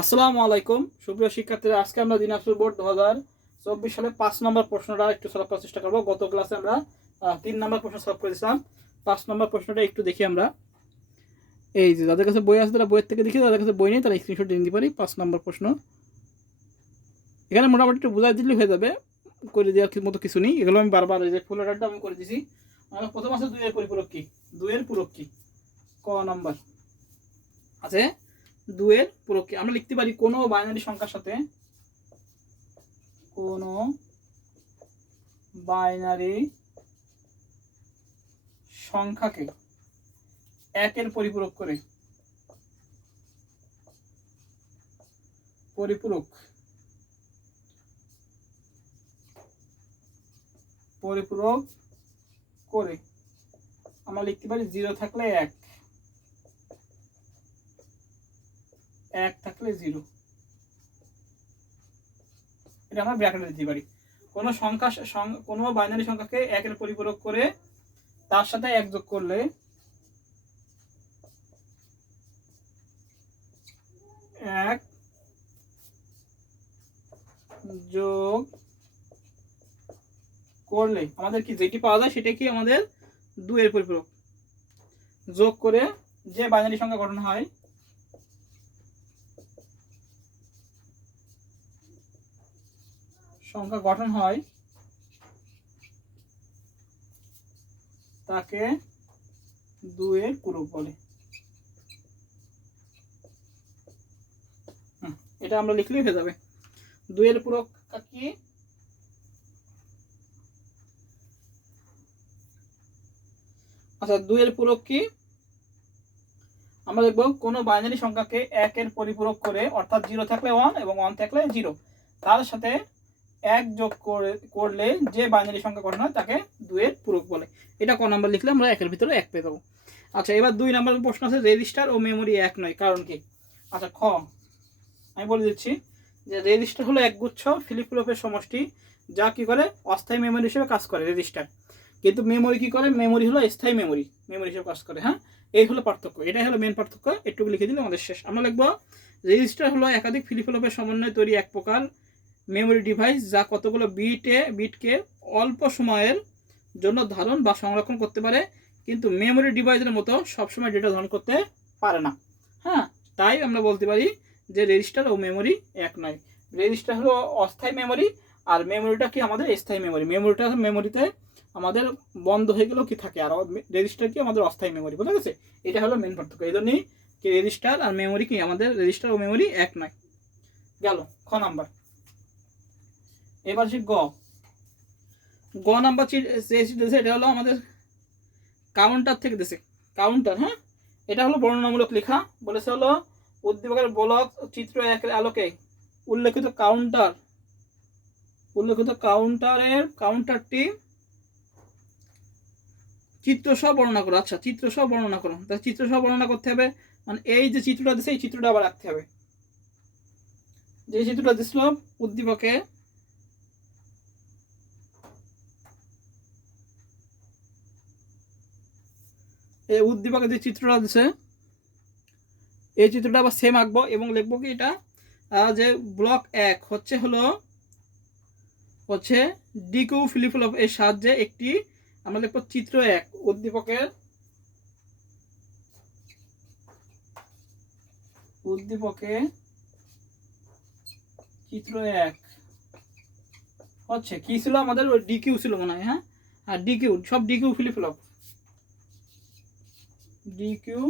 আসসালামু আলাইকুম সুপ্রিয় শিক্ষার্থীরা, আজকে আমরা দিনাজপুর বোর্ড 2024 সালে 5 নম্বর প্রশ্নটা একটু সলভ করার চেষ্টা করব। গত ক্লাসে আমরা 3 নম্বর প্রশ্ন সলভ করেছিলাম। 5 নম্বর প্রশ্নটা একটু দেখি আমরা। এই যে যাদের কাছে বই আছে তারা বইয়ের থেকে দেখি, যাদের কাছে বই নেই তারা স্ক্রিনশট দিয়ে নিতে পারি। 5 নম্বর প্রশ্ন এখানে মোটামুটি একটু বোঝাই দিলেই হয়ে যাবে, করে দেওয়ার মতো কিছু নেই। এগুলো আমি বারবার এই যে ফুল অর্ডারটা আমি করে দিয়েছি। প্রথম আছে 2 এর পরিপূরক কি, 2 এর পূরক কি, ক নাম্বার আছে 2 এর পূরক কি। আমরা লিখতে পারি কোনো বাইনারি সংখ্যার সাথে, কোনো বাইনারি সংখ্যাকে 1 এর পরিপূরক করে, পরিপূরক পরিপূরক করে আমরা লিখতে পারি 0 থাকলে 1, 1 থাকলে 0। এটা আমরা ব্র্যাকেটে দিতে পারি। কোনো সংখ্যা, কোনো বাইনারি সংখ্যাকে 1 এর পরিপূরক করে তার সাথে 1 যোগ করলে 1 যোগ করলে আমাদের কি যেটি পাওয়া যায় সেটা কি আমাদের 2 এর পরিপূরক। যোগ করে যে বাইনারি সংখ্যা গঠন হয় তাকে 2 এর পূরক বলে। এটা আমরা লিখলেই হয়ে যাবে। 2 এর পূরক কি? আচ্ছা, 2 এর পূরক কি আমরা দেখব কোনো বাইনারি সংখ্যাকে 1 এর পরিপূরক করে, অর্থাৎ 0 থাকলে 1 এবং 1 থাকলে 0, তার সাথে 1 যোগ করলে যে বাইনারি সংখ্যা গঠন হয় তাকে 2 এর পূরক বলে। এটা ক নাম্বার লিখলে আমরা 1 এর ভিতরে 1 পেয়ে যাবো। আচ্ছা, এবার 2 নাম্বার প্রশ্ন আছে রেজিস্টার ও মেমোরি এক নয়, কারণ কি? আচ্ছা, খ আমি বলে দিচ্ছি যে রেজিস্টার হলো একগুচ্ছ ফ্লিপ ফ্লপের সমষ্টি, যা কি করে অস্থায়ী মেমোরি হিসেবে কাজ করে রেজিস্টার। কিন্তু মেমোরি কি করে? মেমোরি হলো স্থায়ী মেমোরি হিসেবে কাজ করে। হ্যাঁ, এই হলো পার্থক্য, এটাই হলো মেন পার্থক্য। একটু লিখে দিলে আমাদের শেষ। আমরা লিখবো রেজিস্টার হলো একাধিক ফ্লিপ ফ্লপের সমন্বয়ে তৈরি এক প্রকার মেমোরি ডিভাইস, যা কতগুলো বিটকে অল্প সময়ের জন্য ধারণ বা সংরক্ষণ করতে পারে, কিন্তু মেমোরি ডিভাইসের মতো সবসময় ডেটা ধারণ করতে পারে না। হ্যাঁ, তাই আমরা বলতে পারি যে রেজিস্টার ও মেমোরি এক নয়। রেজিস্টার হলো অস্থায়ী মেমোরি, আর মেমোরিটা কি আমাদের স্থায়ী মেমোরি। মেমোরিতে আমাদের বন্ধ হয়ে গেলেও কি থাকে, আর রেজিস্টার কি আমাদের অস্থায়ী মেমোরি। বোঝা গেছে? এটা হলো মেন পার্থক্য। এই জন্যই কি রেজিস্টার আর মেমোরি কি আমাদের রেজিস্টার ও মেমোরি এক নয়। গেল খ নাম্বার। এবার সে গ নাম্বার এটা হলো আমাদের কাউন্টার থেকে দিয়েছে। কাউন্টার, হ্যাঁ, এটা হলো বর্ণনামূলক লেখা। বলেছে হলো উদ্দীপকের বলক চিত্র 1 আলোকে উল্লেখিত কাউন্টারটি চিত্র সহ বর্ণনা করো। আচ্ছা, চিত্র সহ বর্ণনা করো। তাহলে চিত্র সহ বর্ণনা করতে হবে, মানে এই যে চিত্রটা দিচ্ছে এই চিত্রটা আবার রাখতে হবে। যে চিত্রটা দিছিল উদ্দীপকে, এই উদ্দীপকে যে চিত্রটা দিচ্ছে এই চিত্রটা আবার সেম আঁকবো এবং লিখবো কি এটা যে ব্লক 1 হচ্ছে ডিকিউ ফ্লিপ ফ্লপ এর সাহায্যে একটি, আমরা লিখবো চিত্র 1 উদ্দীপকে চিত্র 1 হচ্ছে কি ছিল আমাদের, ডিকিউ ছিল মনে হয়। হ্যাঁ, আর ডিকিউ সব ডিকিউ ফ্লিপ ফ্লপ ডিকিউ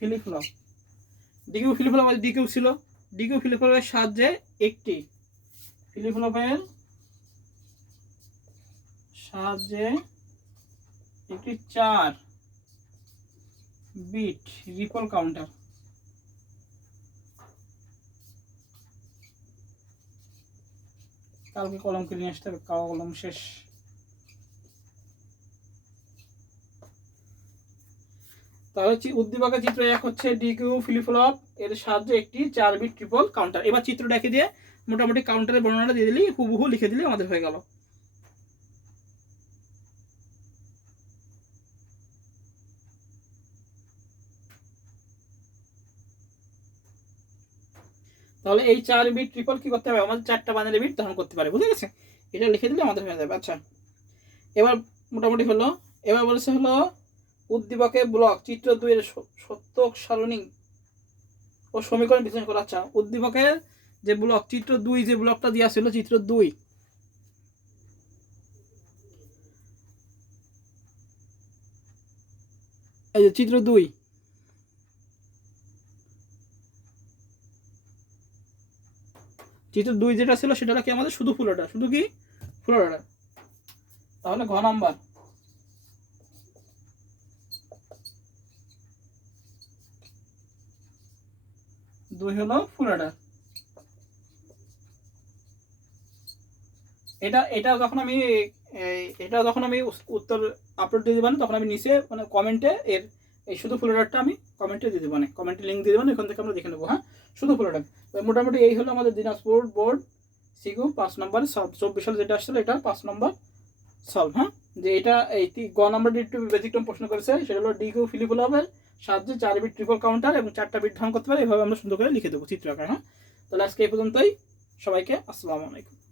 ছিল। ডিকিউ ফ্লিপ ফ্লপের সাহায্যে একটি সাহায্যে একটি 4 বিট রিপল কাউন্টার, কালকে কলম কিনে নিয়ে আসতে হবে, কলম শেষ। তাহলে উদ্দীপকের চিত্র 1 হচ্ছে ডিকিউ ফ্লিপ ফ্লপ এর সাহায্যে একটি 4 বিট ট্রিপল কাউন্টার। এবার চিত্র দেখে দিয়ে মোটামুটি কাউন্টারের বর্ণনাটা দিয়ে দিলেই, হুবহু লিখে দিলে আমাদের হয়ে গেল। তাহলে এই 4 বিট ট্রিপল কি করতে হবে, আমাদের 4টা বাইনারি বিট ধারণ করতে পারে, বুঝে গেছে? এটা লিখে দিলে আমাদের হয়ে যাবে। আচ্ছা, এবার মোটামুটি হলো। এবার বলেছে হলো উদ্দীপকের ব্লক চিত্র 2 এর সত্যক সারণী ও সমীকরণ বিশ্লেষণ করা। আচ্ছা, উদ্দীপকের যে ব্লক চিত্র 2, যে ব্লকটা দেওয়া ছিল চিত্র 2, এই যে চিত্র 2, চিত্র 2 যেটা ছিল সেটা কি আমাদের শুধু ফুল অর্ডার, শুধু কি ফুল অর্ডার। তাহলে ঘ নাম্বার 2 হলো ফুল অর্ডার। এটা যখন আমি উত্তর আপলোড দিয়ে দেবো তখন আমি নিচে মানে কমেন্টে এর এই শুধু ফুল অর্ডারটা আমি কমেন্টে দিয়ে দেবো, কমেন্টে লিঙ্ক দিয়ে দেবো, এখান থেকে আমরা দেখে নেবো। হ্যাঁ, শুধু ফুল অর্ডার। মোটামুটি এই হলো আমাদের দিনাজপুর বোর্ড সিকিউ 5 নম্বর সলভ। 24 সালে যেটা আসছিল এটা 5 নম্বর সলভ। হ্যাঁ, যে এটা এই গ নাম্বারটি একটু ব্যতিক্রম প্রশ্ন করেছে, সেটা হলো ডি কিউ ফিলিপল হবে সাহায্যে 4 বিট ট্রিপল কাউন্টার এবং 4টা বিট ধারণ করতে পারে, এভাবে আমরা সুন্দর করে লিখে দেবো চিত্র আকারে। হ্যাঁ, তাহলে আজকে এই পর্যন্তই। সবাইকে আসসালামু আলাইকুম।